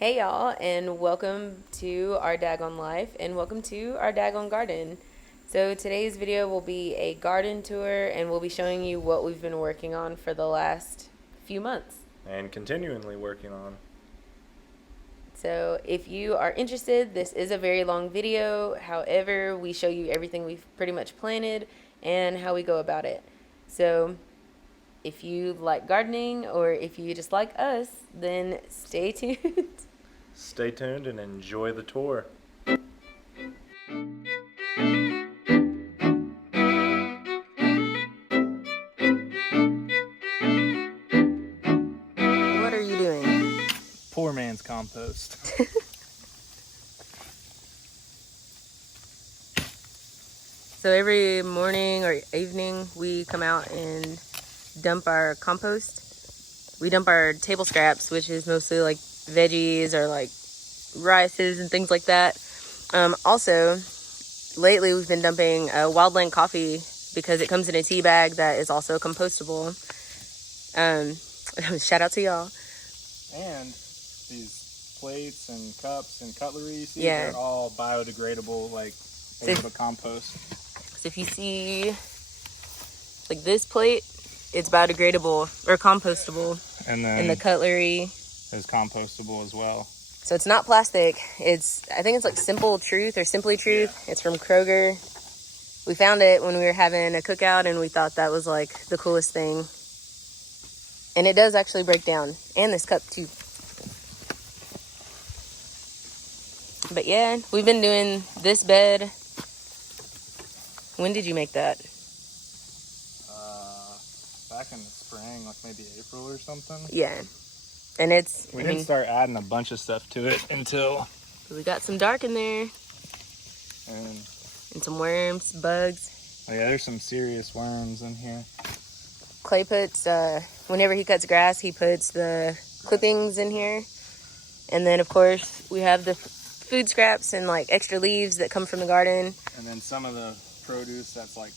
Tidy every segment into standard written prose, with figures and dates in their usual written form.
Hey y'all, and welcome to our Daggone life, and welcome to our Daggone garden. So today's video will be a garden tour, and we'll be showing you what we've been working on for the last few months. And continually working on. So if you are interested, this is a very long video. However, we show you everything we've pretty much planted and how we go about it. So if you like gardening or if you just like us, then stay tuned. Stay tuned and enjoy the tour. What are you doing? Poor man's compost. So every morning or evening we come out and dump our compost. We dump our table scraps, which is mostly like veggies or like rices and things like that. Also, lately we've been dumping WildlandCoffee because it comes in a tea bag that is also compostable. Shout out to y'all. And these plates and cups and cutlery you see, Yeah. they're all biodegradable, like they have a compost. So if you see like this plate, it's biodegradable or compostable. And then And the cutlery is compostable as well. So it's not plastic. I think it's like Simple Truth or Simply Truth. Yeah. It's from Kroger. We found it when we were having a cookout and we thought that was like the coolest thing. And it does actually break down. And this cup too. But yeah, we've been doing this bed. When did you make that? Back in the spring, like maybe April or something. Yeah. And We didn't start adding a bunch of stuff to it until... we got some dark in there. And some worms, bugs. oh yeah, there's some serious worms in here. Clay puts, whenever he cuts grass, he puts the clippings in here. And then, of course, we have the food scraps and, like, extra leaves that come from the garden. And then some of the produce that's, like,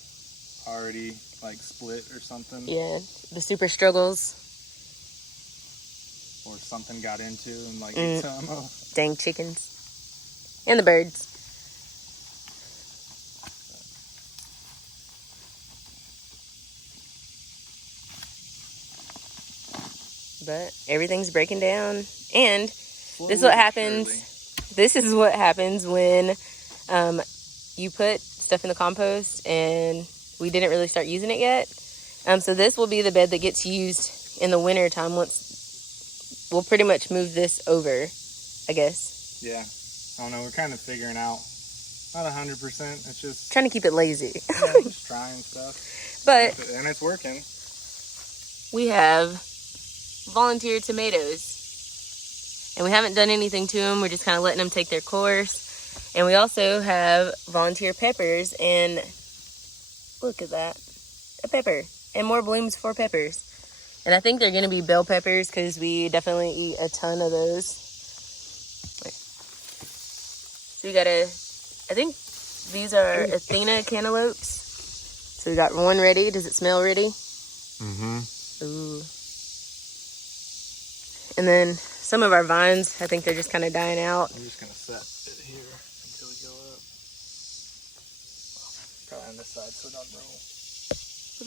already, like, split or something. Yeah, the super struggles. Or something got into and, like, ate some. Dang chickens. And the birds. But everything's breaking down. And this is what happens. This is what happens when you put stuff in the compost and we didn't really start using it yet. So this will be the bed that gets used in the winter time. Once we'll pretty much move this over, I guess. Yeah. I don't know. We're kind of figuring out. Not 100%. It's just Trying to keep it lazy. yeah, just trying stuff. But and it's working. we have volunteer tomatoes. And we haven't done anything to them. We're just kind of letting them take their course. And we also have volunteer peppers. And look at that. A pepper. And more blooms for peppers. And I think they're going to be bell peppers because we definitely eat a ton of those. So we got I think these are Athena cantaloupes. So we got one ready. Does it smell ready? Mm-hmm. Ooh. And then some of our vines, I think they're just kind of dying out. I'm just going to set it here until we go up. Probably on this side so it doesn't roll.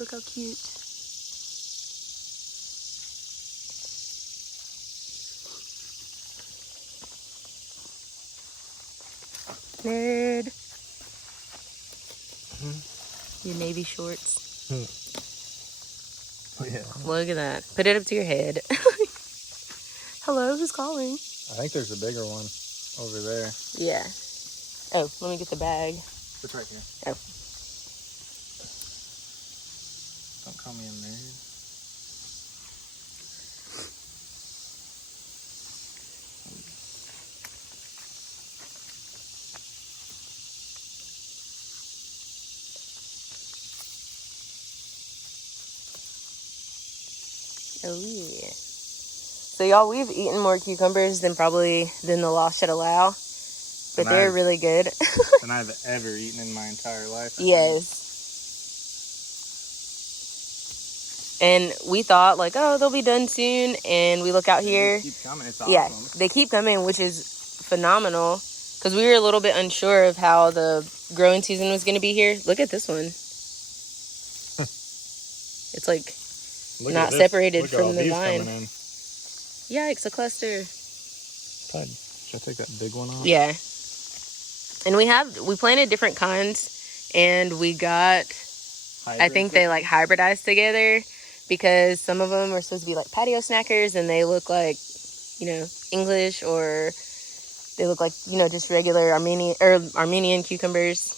Look how cute. Nerd. Your navy shorts. Oh, yeah. Look at that. Put it up to your head. Hello, who's calling? I think there's a bigger one over there. Yeah. Oh, let me get the bag. It's right here. Oh. Don't call me a nerd. Oh, yeah. So, y'all, we've eaten more cucumbers than the law should allow. But they're really good. Than I've ever eaten in my entire life. Yes. And we thought like, oh, they'll be done soon. And we look out here. They keep coming. It's awesome. Yeah, they keep coming, which is phenomenal. Because we were a little bit unsure of how the growing season was going to be here. Look at this one. It's like not separated from the vine. Yikes, a cluster. Should I take that big one off? Yeah. And we planted different kinds, and we got, I think they like hybridized together, because some of them are supposed to be like patio snackers, and they look like, you know, English, or they look like, you know, just regular Armenian cucumbers.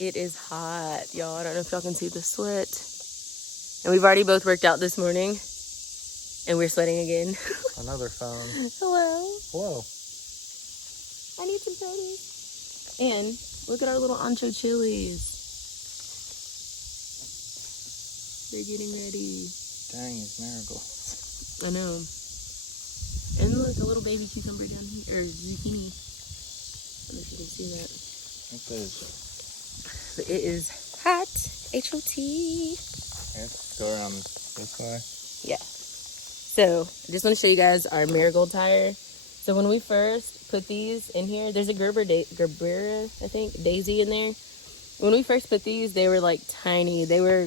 It is hot, y'all. I don't know if y'all can see the sweat. And we've already both worked out this morning, and we're sweating again. Another phone. Hello. Hello. I need some produce. And look at our little ancho chilies. They're getting ready. Dang, these marigolds. I know. And look, a little baby cucumber down here, or zucchini. I don't know if you can see that. It is. But it is hot. H-O-T. Let's go around this way. Yeah. So, I just want to show you guys our marigold tire. So, when we first put these in here, there's a Gerbera, I think, daisy in there. When we first put these, they were like tiny. They were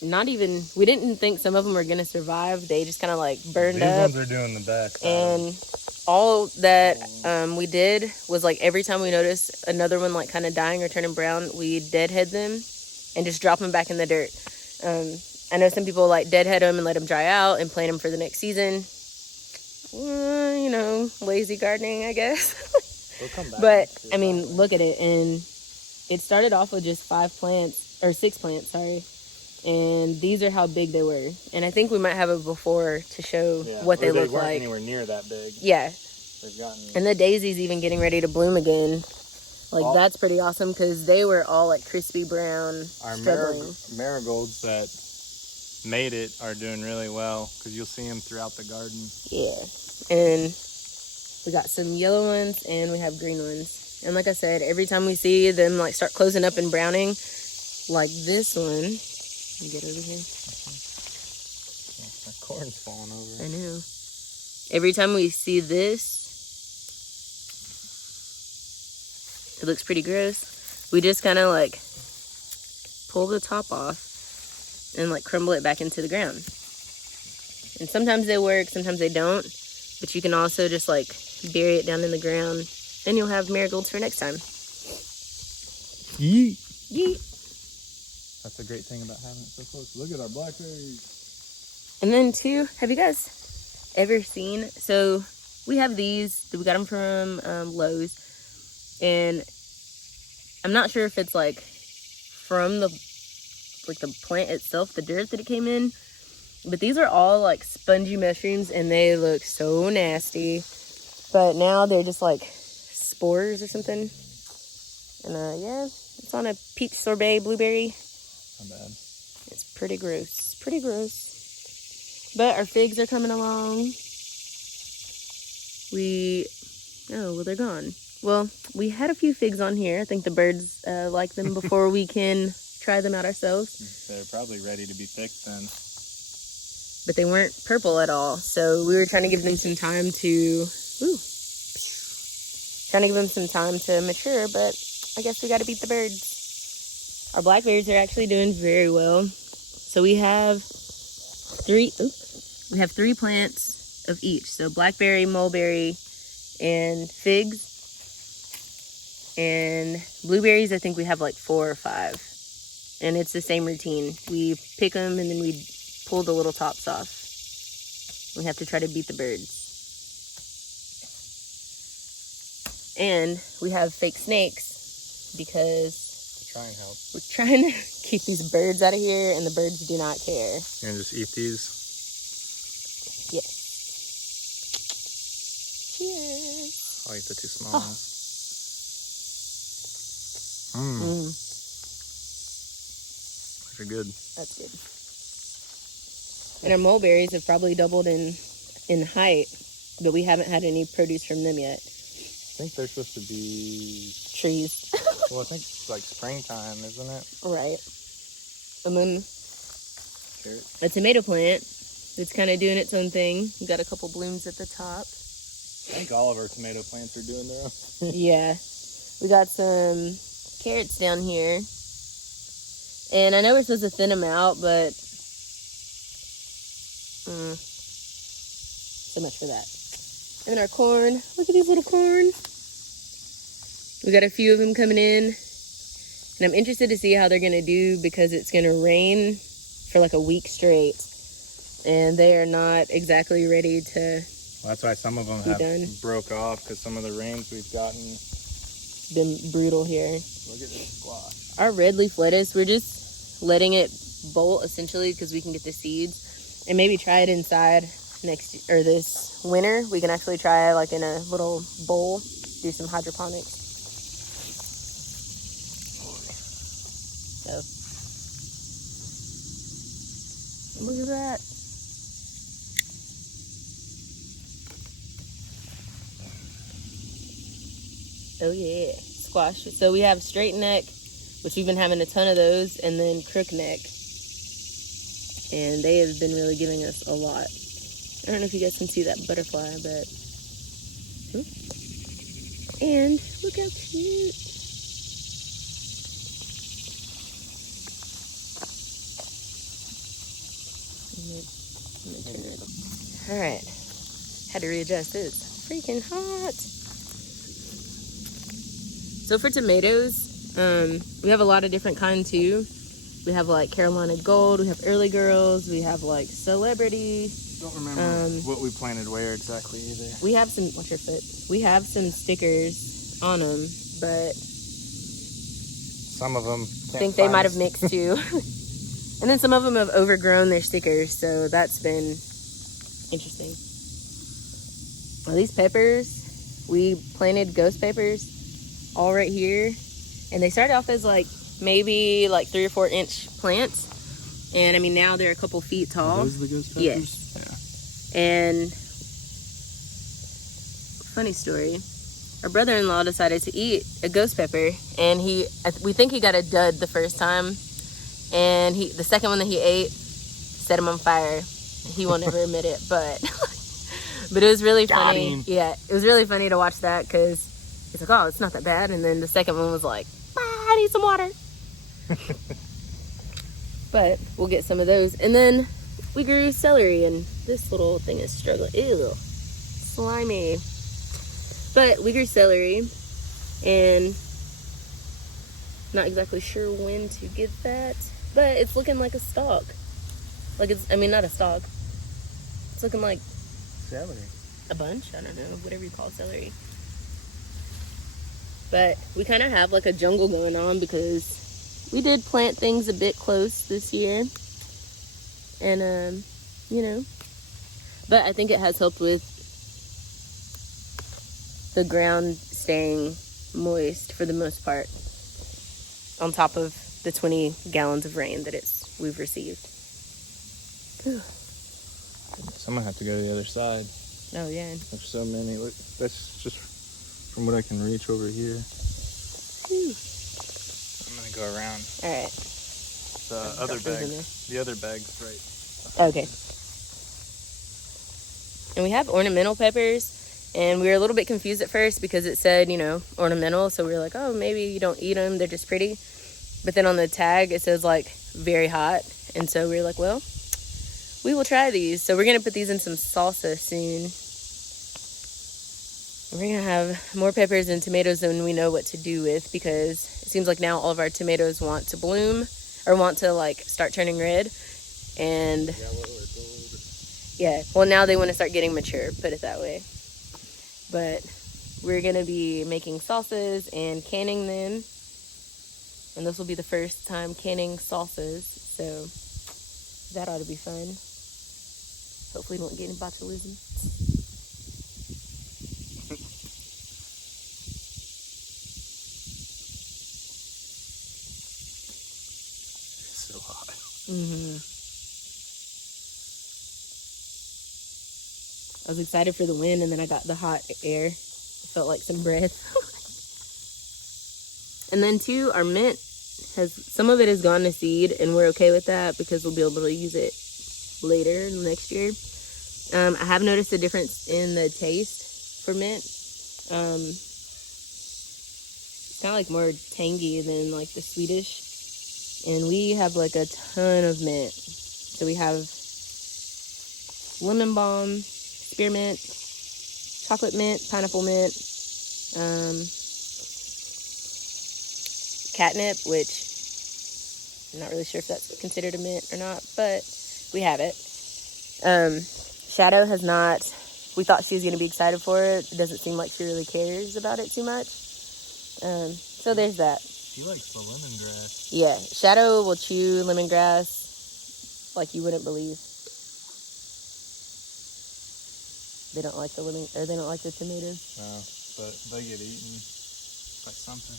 not even, we didn't think some of them were going to survive. They just kind of like burned up. These ones are doing the best. And all that we did was like every time we noticed another one like kind of dying or turning brown, we deadhead them and just drop them back in the dirt. I know some people like deadhead them and let them dry out and plant them for the next season. You know, lazy gardening, I guess. They'll come back. But I mean, look at it, and it started off with just 6 plants, sorry. And these are how big they were. And I think we might have a before to show what they look like. Anywhere near that big. Yeah. They've gotten. And the daisy's even getting ready to bloom again. Like, that's pretty awesome, because they were all like crispy brown. Our marigolds that made it are doing really well, because you'll see them throughout the garden. Yeah. And we got some yellow ones and we have green ones. And like I said, every time we see them like start closing up and browning, like this one. Get over here. My corn's falling over. I know. Every time we see this, it looks pretty gross. We just kind of like pull the top off and like crumble it back into the ground. And sometimes they work, sometimes they don't. But you can also just like bury it down in the ground. Then you'll have marigolds for next time. Yeet. Yeet. That's a great thing about having it so close. Look at our blackberries. And then too, have you guys ever seen, so we have these, we got them from Lowe's, and I'm not sure if it's like from the plant itself, the dirt that it came in, but these are all like spongy mushrooms and they look so nasty. But now they're just like spores or something. And yeah, it's on a peach sorbet blueberry. Not bad. It's pretty gross. Pretty gross. But our figs are coming along. Oh, well, they're gone. Well, we had a few figs on here. I think the birds like them before we can try them out ourselves. They're probably ready to be picked then. But they weren't purple at all. So we were trying to give them some time to... Trying to give them some time to mature, but I guess we got to beat the birds. Our blackberries are actually doing very well. So we have three plants of each. So blackberry, mulberry, and figs. And blueberries, I think we have like 4 or 5. And it's the same routine. We pick them and then we pull the little tops off. We have to try to beat the birds. And we have fake snakes because try and help. We're trying to keep these birds out of here, and the birds do not care. You're gonna just eat these? Yes. Cheers. I'll eat the 2 small ones. Those are good. That's good. And our mulberries have probably doubled in height, but we haven't had any produce from them yet. I think they're supposed to be trees. Well, I think it's like springtime, isn't it? Right. And then Carrot. a tomato plant that's kind of doing its own thing. We got a couple blooms at the top. I think all of our tomato plants are doing their own. Yeah. We got some carrots down here. And I know we're supposed to thin them out, but so much for that. And then our corn. Look at these little corn. We got a few of them coming in. And I'm interested to see how they're going to do because it's going to rain for like a week straight. And they are not exactly ready to Well, that's why some of them have broke off because some of the rains we've gotten. been brutal here. Look at this squash. Our red leaf lettuce, we're just letting it bolt essentially because we can get the seeds and maybe try it inside this winter. We can actually try like in a little bowl, do some hydroponics. So look at that. Oh yeah, squash. So we have straight neck, which we've been having a ton of those, and then crook neck. And they have been really giving us a lot. I don't know if you guys can see that butterfly, but... And look how cute. All right. Had to readjust. It's freaking hot. So for tomatoes, we have a lot of different kinds too. We have like Carolina Gold, we have Early Girls, we have like Celebrity. Don't remember what we planted where exactly either. We have some, watch your foot. We have some stickers on them, but some of them I think they might have mixed too. And then some of them have overgrown their stickers, so that's been interesting. Well, these peppers, we planted ghost peppers all right here, and they started off as like maybe like 3 or 4 inch plants, and I mean now they're a couple feet tall. Are those the ghost peppers? Yes. Yeah. And funny story, our brother-in-law decided to eat a ghost pepper, and we think he got a dud the first time, and the second one that he ate set him on fire. He will never admit it, but it was really funny. Yeah, it was really funny to watch that because he's like, oh, it's not that bad. And then the second one was like, I need some water. But we'll get some of those. And then we grew celery, and this little thing is struggling. Ew, slimy. But we grew celery, and not exactly sure when to get that. But it's looking like a stalk. Like not a stalk. It's looking like Celery. a bunch. I don't know, whatever you call celery. But we kind of have like a jungle going on because we did plant things a bit close this year. And, but I think it has helped with the ground staying moist for the most part, on top of the 20 gallons of rain that we've received. Someone have to go to the other side. Oh yeah. There's so many. Look, that's just from what I can reach over here. Whew. I'm gonna go around. All right. The other bag. The other bag's right. Okay. And we have ornamental peppers, and we were a little bit confused at first because it said, ornamental. So we were like, oh, maybe you don't eat them. They're just pretty. But then on the tag, it says like very hot. And so we were like, well, we will try these. So we're going to put these in some salsa soon. We're going to have more peppers and tomatoes than we know what to do with, because it seems like now all of our tomatoes want to bloom or want to like start turning red. And yeah, well, now they want to start getting mature, put it that way. But we're going to be making salsas and canning them. And this will be the first time canning salsas, so that ought to be fun. Hopefully we won't get any botulism. It's so hot. Mm-hmm. I was excited for the wind, and then I got the hot air. It felt like some breath. And then too, our mint some of it has gone to seed, and we're okay with that because we'll be able to use it later next year. I have noticed a difference in the taste for mint. It's kind of like more tangy than like the Swedish. And we have like a ton of mint. So we have lemon balm, spearmint, chocolate mint, pineapple mint, catnip, which I'm not really sure if that's considered a mint or not, but we have it. Shadow has not. We thought she was going to be excited for it. It doesn't seem like she really cares about it too much. So there's that. She likes the lemongrass. Yeah, Shadow will chew lemongrass like you wouldn't believe. They don't like the they don't like the tomatoes. No, but they get eaten by something.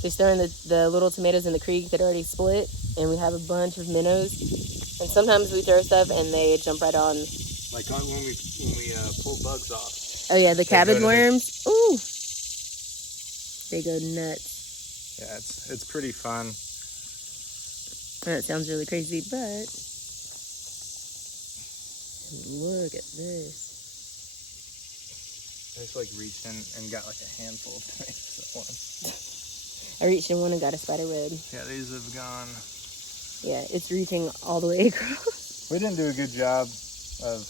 She's throwing the little tomatoes in the creek that already split, and we have a bunch of minnows. And sometimes we throw stuff, and they jump right on. Like when we pull bugs off. Oh yeah, the cabbage worms. Ooh, they go nuts. Yeah, it's pretty fun. That sounds really crazy, but look at this. I just like reached in and got like a handful of tomatoes at once. I reached in one and got a spider web. Yeah, these have gone. Yeah, it's reaching all the way across. We didn't do a good job of,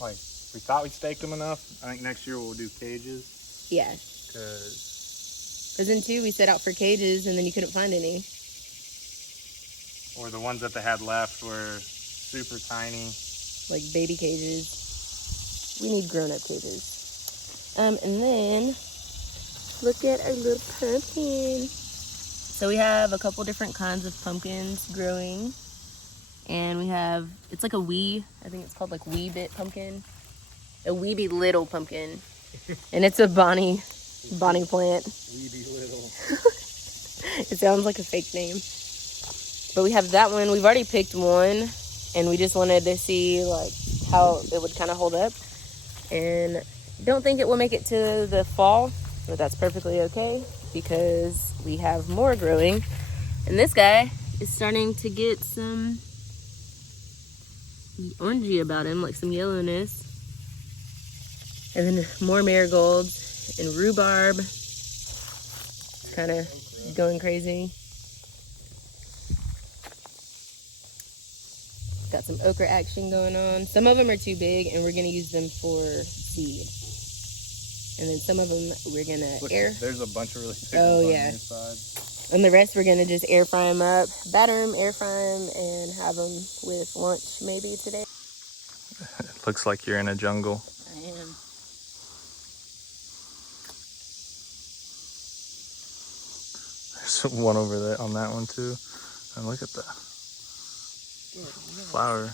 like, we thought we staked them enough. I think next year we'll do cages. Yeah. Because then too, we set out for cages and then you couldn't find any. Or the ones that they had left were super tiny. Like baby cages. We need grown-up cages. And then look at our little pumpkin. So we have a couple different kinds of pumpkins growing. And we have, it's like a I think it's called like wee bit pumpkin. A weeby little pumpkin. And it's a Bonnie plant. Weeby little. It sounds like a fake name. But we have that one. We've already picked one. And we just wanted to see like how it would kind of hold up. And don't think it will make it to the fall. But that's perfectly okay. Because we have more growing. And this guy is starting to get some orangey about him. Like some yellowness. And then more marigolds and rhubarb. Kind of going crazy. Got some okra action going on. Some of them are too big and we're going to use them for seed. And then some of them we're going to air. There's a bunch of really big ones on yeah. your side. And the rest we're going to just air fry them up. Batter them, air fry them, and have them with lunch maybe today. It looks like you're in a jungle. I am. There's one over there on that one too. And look at that. Flower.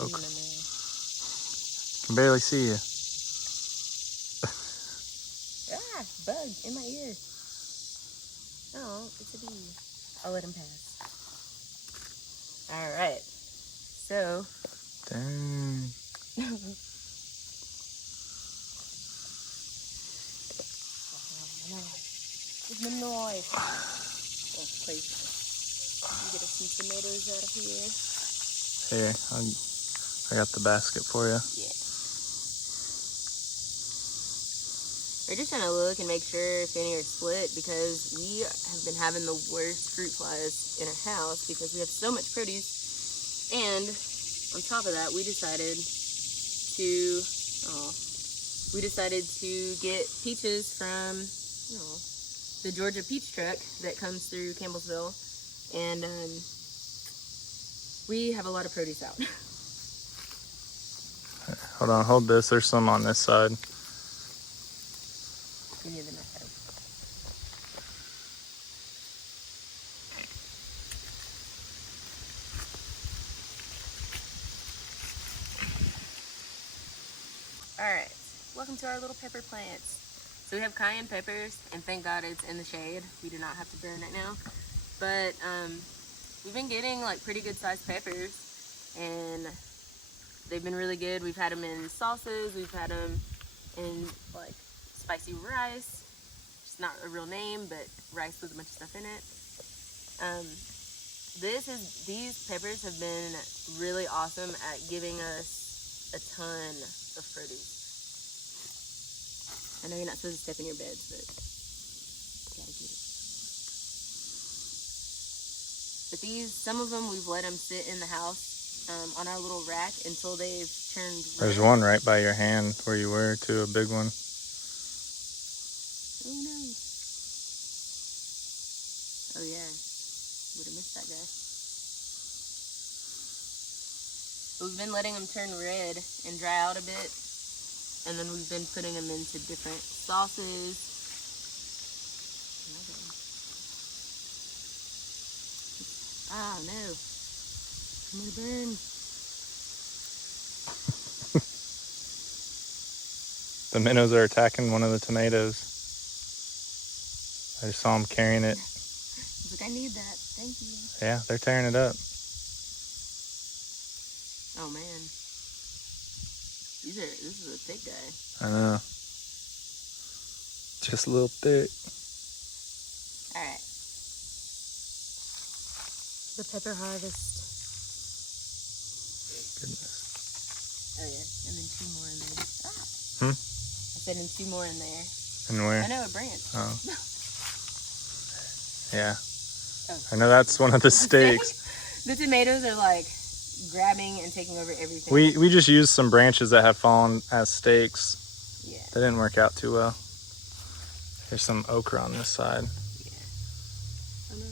Okay. Can barely see you. Ah, bug in my ear. Oh, it's a bee. I'll let him pass. All right. So. Dang. With my knife. Oh, please. You get some tomatoes out of here. Here, I got the basket for you. Yeah. We're just trying to look and make sure if any are split because we have been having the worst fruit flies in our house because we have so much produce. And on top of that, we decided to get peaches from the Georgia peach truck that comes through Campbellsville. And we have a lot of produce out. Hold on, hold this. There's some on this side. We need them ahead. Alright, welcome to our little pepper plants. So we have cayenne peppers, and thank God it's in the shade. We do not have to burn it now. But we've been getting like pretty good sized peppers, and they've been really good. We've had them in sauces, we've had them in like spicy rice, It's not a real name, but rice with a bunch of stuff in it. These peppers have been really awesome at giving us a ton of produce. I know you're not supposed to step in your beds, but gotta get it. But some of them, we've let them sit in the house on our little rack until they've turned red. There's one right by your hand where you were, too, a big one. Oh no. Oh yeah. Would have missed that guy. But we've been letting them turn red and dry out a bit. And then we've been putting them into different sauces. Ah, no. I'm gonna burn. The minnows are attacking one of the tomatoes. I just saw them carrying it. He's like, I need that. Thank you. Yeah, they're tearing it up. Oh, man. This is a thick guy. I know. Just a little thick. All right. The pepper harvest. Goodness. Oh, yeah. And then 2 more in there. Ah. I said and 2 more in there. And where? I know, a branch. Oh. Yeah. Oh. I know that's one of the stakes. The tomatoes are like grabbing and taking over everything. We just used some branches that have fallen as stakes. Yeah. They didn't work out too well. There's some okra on this side. Yeah. Oh no.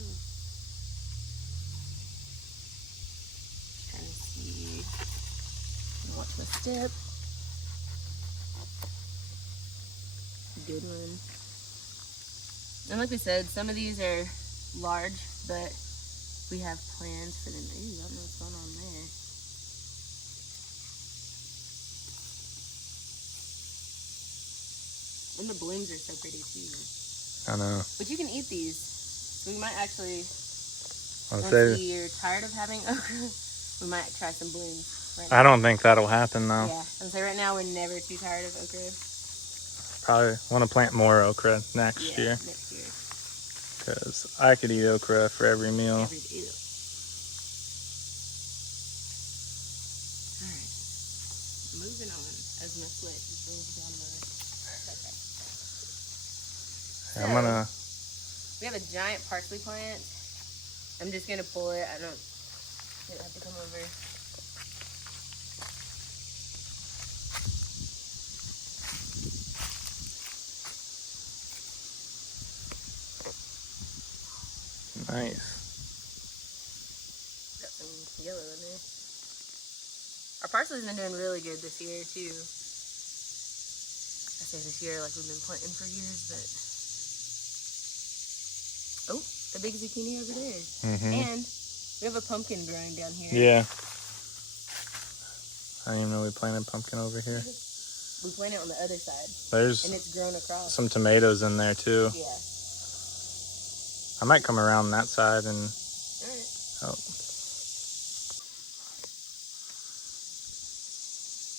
Trying to see. Watch my step. Good one. And like we said, some of these are large, but we have plans for them. Ooh, I don't know what's going on there. And the blooms are so pretty too. I know. But you can eat these. So we might actually, once you're tired of having okra, we might try some blooms. Right now. I don't think that'll happen though. Yeah, I'm saying right now we're never too tired of okra. Probably want to plant more okra next year. Next year. Because I could eat okra for every meal. Alright. Moving on as my sweat just rolls down my backpack. I'm gonna. We have a giant parsley plant. I'm just gonna pull it. I don't have to come over. Nice. Got some yellow in there. Our parsley's been doing really good this year too. I say this year like we've been planting for years, but oh, a big zucchini over there. And we have a pumpkin growing down here. Yeah. I didn't even know we planted pumpkin over here. We planted on the other side. There's and it's grown across. some tomatoes in there too. Yeah. I might come around that side and help.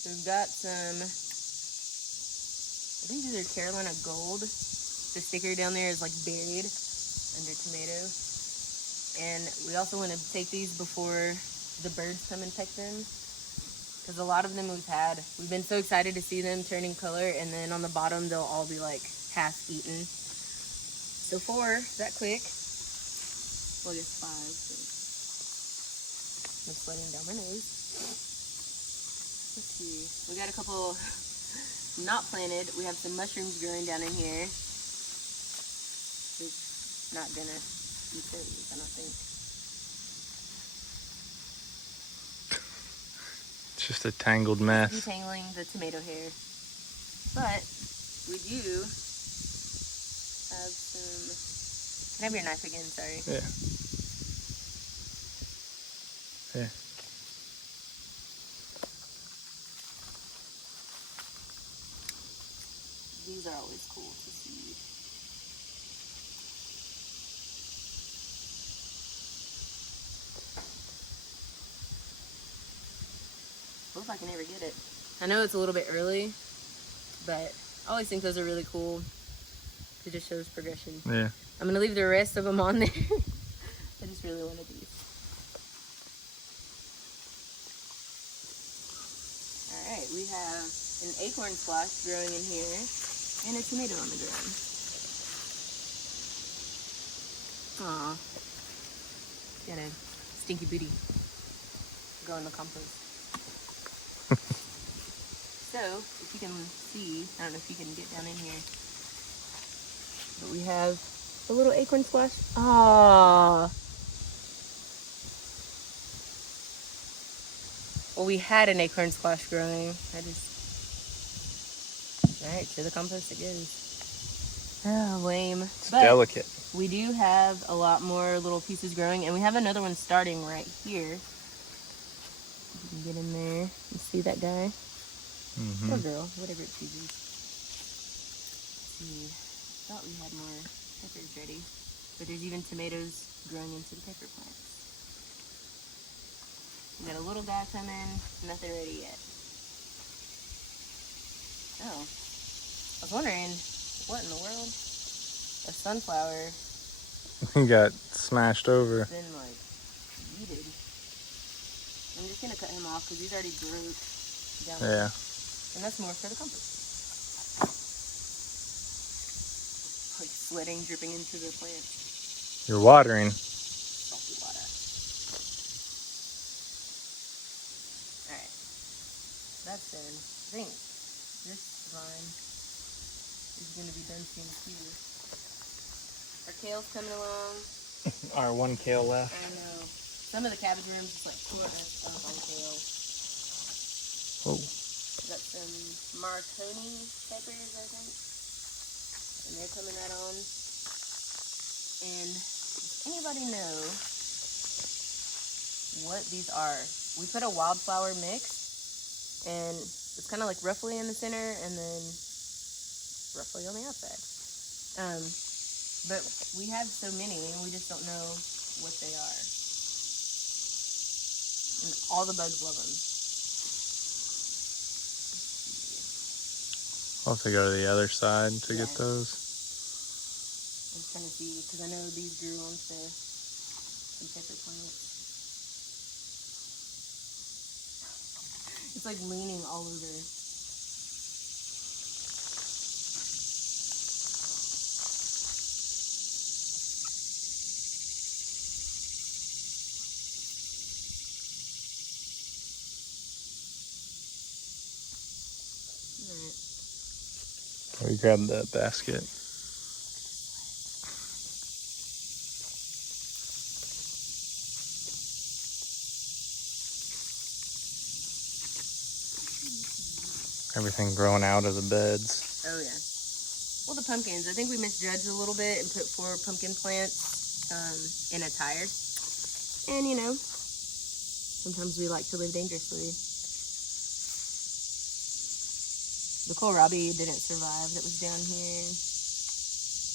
So we've got some, I think these are Carolina Gold. The sticker down there is like buried under tomato. And we also want to take these before the birds come and peck them. Because a lot of them we've been so excited to see them turning color, and then on the bottom they'll all be like half eaten. So 4 that quick. Well, I guess 5. So I'm sweating down my nose. Let's see. We got a couple not planted. We have some mushrooms growing down in here. It's not gonna be those, I don't think. It's just a tangled mess. Detangling the tomato hair. But we do have some. Can I have your knife again? Sorry. Yeah. Yeah. These are always cool to see. Hope I can ever get it. I know it's a little bit early, but I always think those are really cool. It just shows progression. Yeah. I'm gonna leave the rest of them on there. I just really wanted these. All right, we have an acorn squash growing in here and a tomato on the ground. Aw, got a stinky booty. Go in the compost. So, if you can see, I don't know if you can get down in here, but we have a little acorn squash. Ah. Well, we had an acorn squash growing. Alright, to the compost it goes. Oh, lame. It's but delicate. We do have a lot more little pieces growing, and we have another one starting right here. You can get in there and see that guy. Or girl, whatever it chooses. Let's see. Thought we had more peppers ready, but there's even tomatoes growing into the pepper plants. We got a little guy coming, nothing ready yet. Oh, I was wondering, what in the world? A sunflower He got smashed over. been like yeeted. I'm just gonna cut him off because he's already broke down there. Yeah. And that's more for the compost. Like sweating dripping into the plant. You're watering. Salty water. Alright. That's done. I think this vine is gonna be done soon too. Our kale's coming along. Our one kale left. I know. Some of the cabbage rooms just like tore up stuff on kale. Oh. We got some Marconi peppers, I think. And they're coming right on. And does anybody know what these are? We put a wildflower mix, and it's kind of like roughly in the center and then roughly on the outside. But we have so many, and we just don't know what they are. And all the bugs love them. I'll have to go to the other side to get Yeah. those. I'm just trying to see, because I know these grew onto some pepper plants. It's like leaning all over. Alright. We grabbed the basket. Everything growing out of the beds. Oh, yeah. Well, the pumpkins. I think we misjudged a little bit and put 4 pumpkin plants in a tire. And, you know, sometimes we like to live dangerously. The kohlrabi didn't survive that was down here.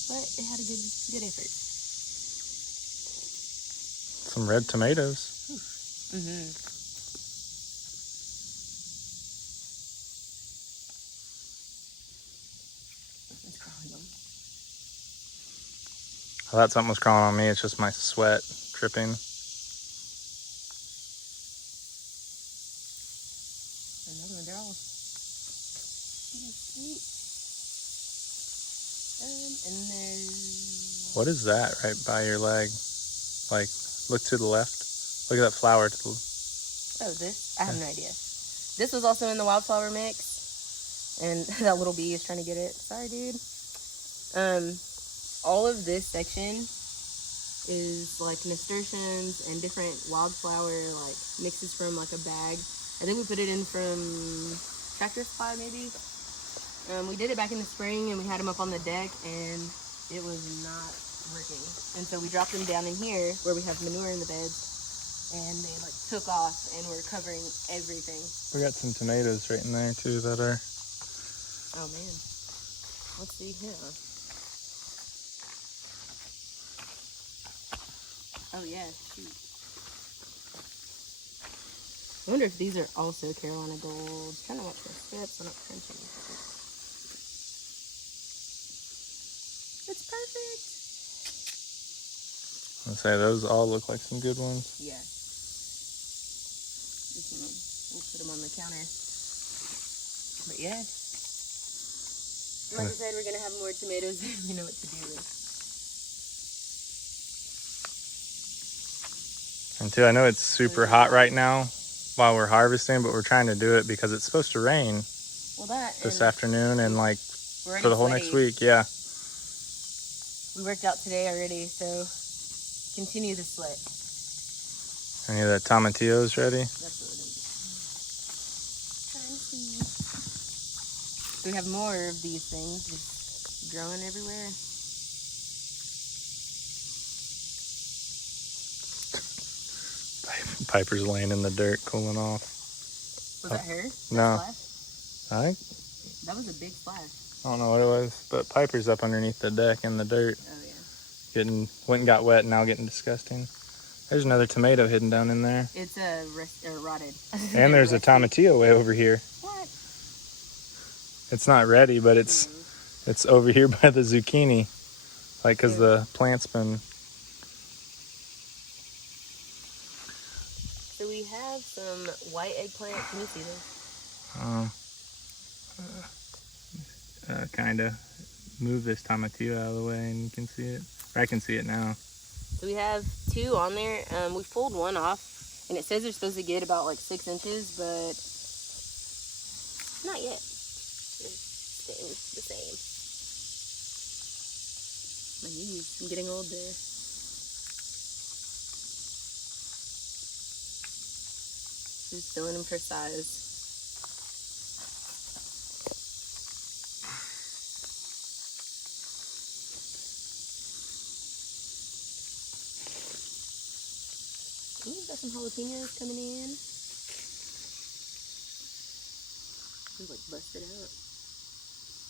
But it had a good effort. Some red tomatoes. Mm-hmm. It's crawling on. I thought something was crawling on me. It's just my sweat dripping. Another one. They're all sweet. And there's... What is that right by your leg? Like, look to the left. Look at that flower to the... Oh, this? I have no idea. This was also in the wildflower mix. And that little bee is trying to get it. Sorry, dude. All of this section is like nasturtiums and different wildflower like mixes from like a bag. I think we put it in from Tractor Supply maybe. We did it back in the spring and we had them up on the deck and it was not working. And so we dropped them down in here where we have manure in the beds and they like took off and were covering everything. We got some tomatoes right in there too that are... Oh man. Let's see here. Oh yeah, shoot. I wonder if these are also Carolina Gold. Trying to watch my steps, I'm not crunching. perfect. I'll say those all look like some good ones. Yeah. We'll put them on the counter. But yeah. Like I said, we're going to have more tomatoes than we know what to do with. And too, I know it's super hot right now while we're harvesting, but we're trying to do it because it's supposed to rain this afternoon and like for the whole next week. Yeah. We worked out today already, so continue the sweat. Any of that tomatillos ready? That's what we're doing. Trying to see. So we have more of these things just growing everywhere. Piper's laying in the dirt, cooling off. Was that her? No. Splash? I think that was a big splash. I don't know what it was, but Piper's up underneath the deck in the dirt. Oh yeah. Went and got wet and now getting disgusting. There's another tomato hidden down in there. It's rotted. And there's a tomatillo way over here. What? It's not ready, but it's over here by the zucchini. Like, because the plant's been... So we have some white eggplant. Can you see this? Kind of. Move this tomatillo out of the way and you can see it. Or I can see it now. So we have 2 on there. We pulled one off, and it says they're supposed to get about like 6 inches, but not yet. They're staying the same. My knees, I'm getting old there. Just filling them for size. Ooh, got some jalapenos coming in. It's like busted out.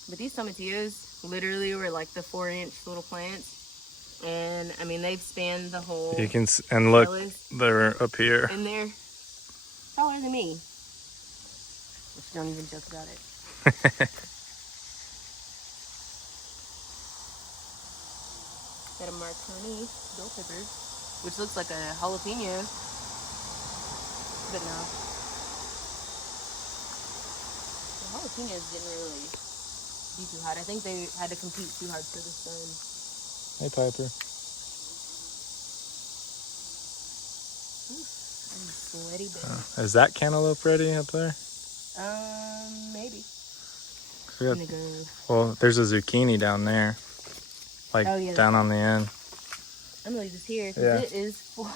But these tomatillos literally were like the 4-inch little plants. And I mean, they've spanned the whole. You can, and look, they're up here. And they're taller than me. Which don't even joke about it. Got a Marconi bell pepper, which looks like a jalapeno. But no. The jalapenos didn't really be too hot. I think they had to compete too hard for the sun. Hey, Piper. I'm sweaty, baby. Is that cantaloupe ready up there? Maybe. Well, there's a zucchini down there. Like, down on the end. I'm gonna leave this here because it is full.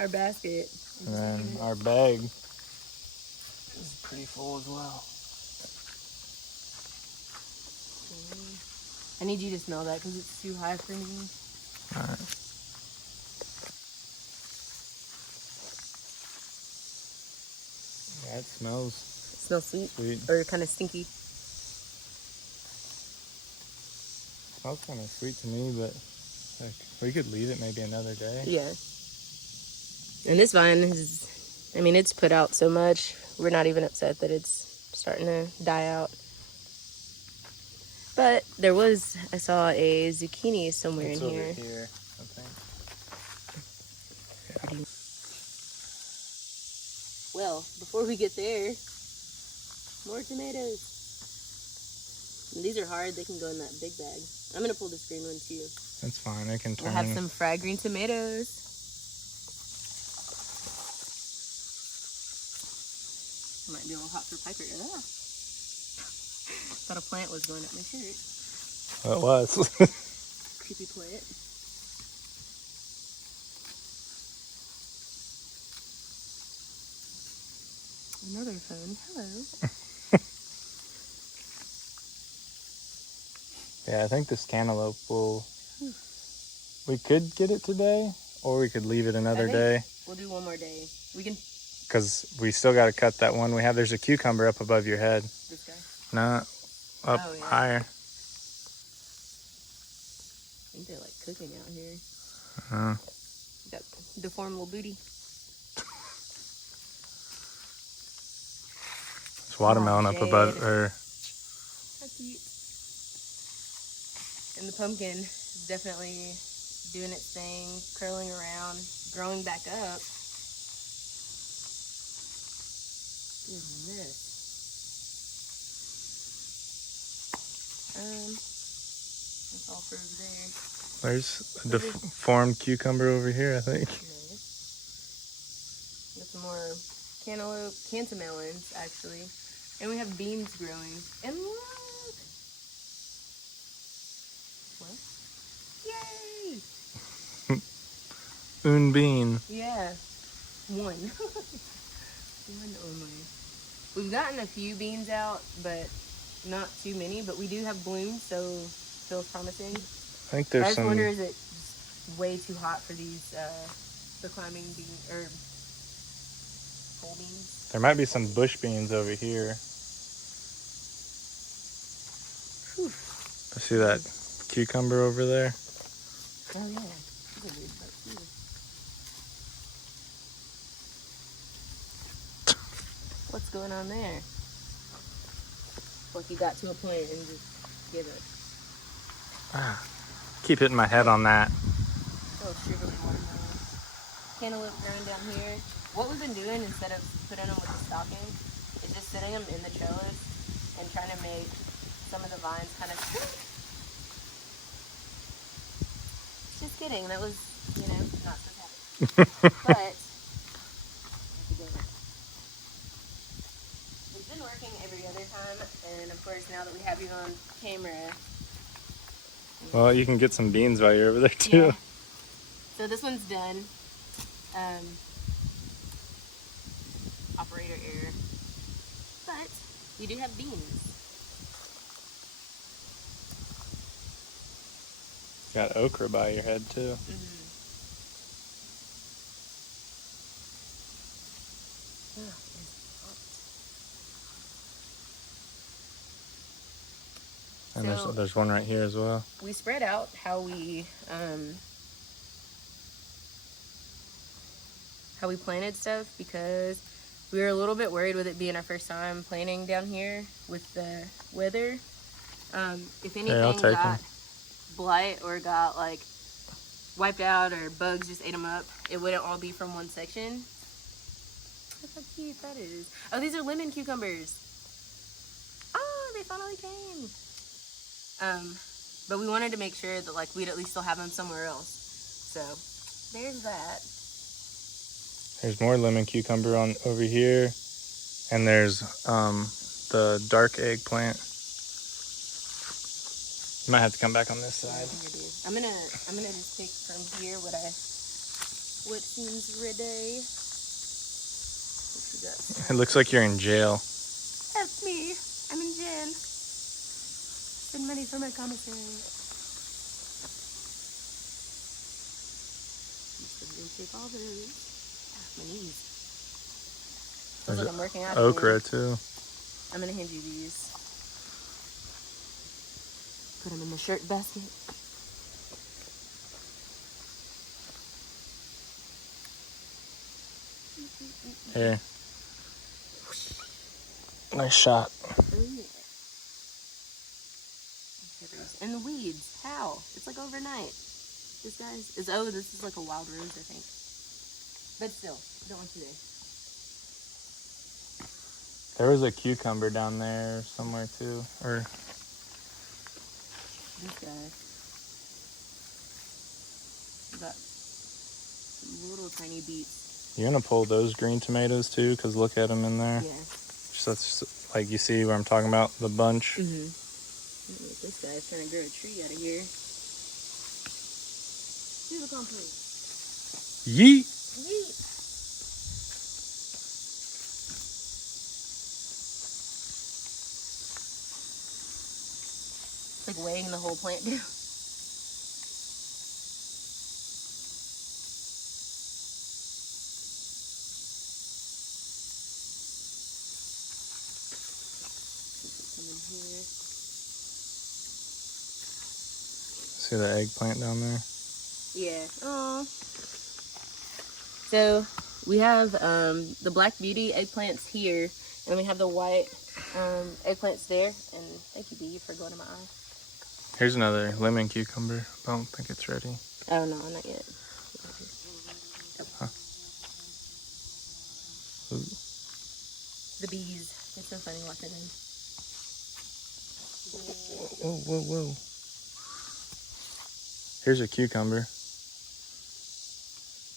Our basket. And then our bag is pretty full as well. I need you to smell that because it's too high for me. Alright. Yeah, it smells. It smells sweet. Sweet. Or kind of stinky. Smells kind of sweet to me, but like, we could leave it maybe another day. Yeah. And this vine is, I mean, it's put out so much. We're not even upset that it's starting to die out. But there was, I saw a zucchini somewhere in here. Over here, I think. Yeah. Well, before we get there, more tomatoes. And these are hard. They can go in that big bag. I'm going to pull this green one too. That's fine. It can turn. We'll have some fried green tomatoes. Might be a little hot for Piper. Ah. Thought a plant was going up my shirt. Well, it was. Creepy plant. Another phone. Hello. Yeah, I think this cantaloupe will... We could get it today, or we could leave it another day. We'll do one more day. We can... Because we still got to cut that one we have. There's a cucumber up above your head. This guy? No, up higher. I think they're like cooking out here. Got deformable booty. There's watermelon up above, or... How cute. And the pumpkin is definitely doing its thing, curling around, growing back up. Isn't this? That's all for over there. There's a deformed cucumber over here, I think. Nice. Got some more cantaloupe, cantamelons, actually. And we have beans growing. And look! What? Yay! Un bean. Yeah. One. One only. We've gotten a few beans out, but not too many. But we do have blooms, so feels promising. I think there's I just some. wonder, is it just way too hot for these, the climbing beans, or pole beans? There might be some bush beans over here. Whew. I see that cucumber over there. Oh, yeah. That's a weird part, too. What's going on there? Like you got to a point and just give it. Keep hitting my head on that. Oh, sugar watermelon. Cantaloupe growing down here. What we've been doing instead of putting them with the stocking is just sitting them in the trellis and trying to make some of the vines kind of. Just kidding. That was, not so happy. But it's been working every other time, and of course now that we have you on camera. Well, you can get some beans while you're over there too. Yeah. So this one's done. Operator error. But we do have beans. Got okra by your head too. Mm-hmm. Oh, And there's one right here as well. We spread out how we planted stuff because we were a little bit worried with it being our first time planting down here with the weather. If anything got blight or got like wiped out or bugs just ate them up, it wouldn't all be from one section. Look how cute that is. Oh, these are lemon cucumbers. Oh, they finally came. But we wanted to make sure that like we'd at least still have them somewhere else. So there's that. There's more lemon cucumber on over here, and there's the dark eggplant. You might have to come back on this side. I'm gonna just pick from here what seems ready. It looks like you're in jail. That's me. I'm in jail. Spend money for my commissary. I'm just gonna take all those. My knees. Feels like I'm working out. Okra too. I'm gonna hand you these. Put them in the shirt basket. Here. Nice shot. Oh, yeah. And the weeds. How? It's like overnight. This is like a wild rose, I think. But still, don't want today. There was a cucumber down there somewhere too, or this guy. Got some little tiny beets. You're gonna pull those green tomatoes too, because look at them in there. Yeah. Just like you see where I'm talking about the bunch. Mm-hmm. This guy's trying to grow a tree out of here. Do the compost. Yeet. Yeet. It's like weighing the whole plant down. See the eggplant down there? Yeah. Oh. So we have the Black Beauty eggplants here, and we have the white eggplants there. And thank you, Bee, for going to my eye. Here's another lemon cucumber. I don't think it's ready. Oh no, not yet. Huh. The bees. It's so funny watching them. Whoa, whoa, whoa. Here's a cucumber.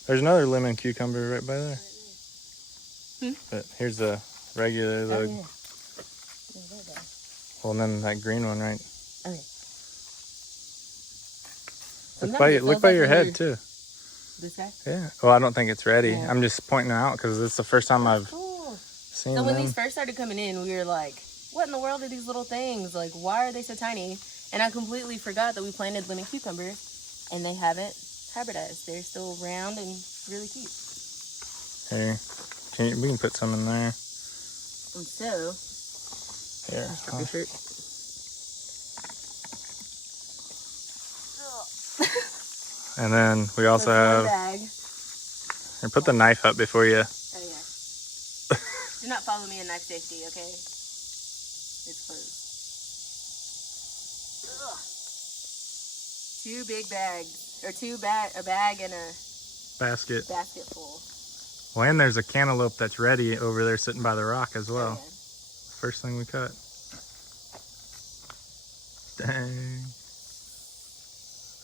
There's another lemon cucumber right by there. But here's the regular, Oh, yeah. well, and then that green one, right? Okay. Look by your head, too. This guy? Yeah. Well, I don't think it's ready. Yeah. I'm just pointing it out because it's the first time I've seen So when them. these first started coming in, we were like, what in the world are these little things? Like, why are they so tiny? And I completely forgot that we planted lemon cucumbers, and they haven't hybridized. They're still round and really cute. Here. We can put some in there. And so, Here. your shirt. And then we also have... Bag. Here, put the knife up before you... Oh, yeah. Do not follow me in knife safety, okay? It's closed. Ugh. 2 big bags, or a bag and a basket full. Well, and there's a cantaloupe that's ready over there sitting by the rock as well. Oh, yeah. First thing we cut. Dang.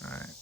All right.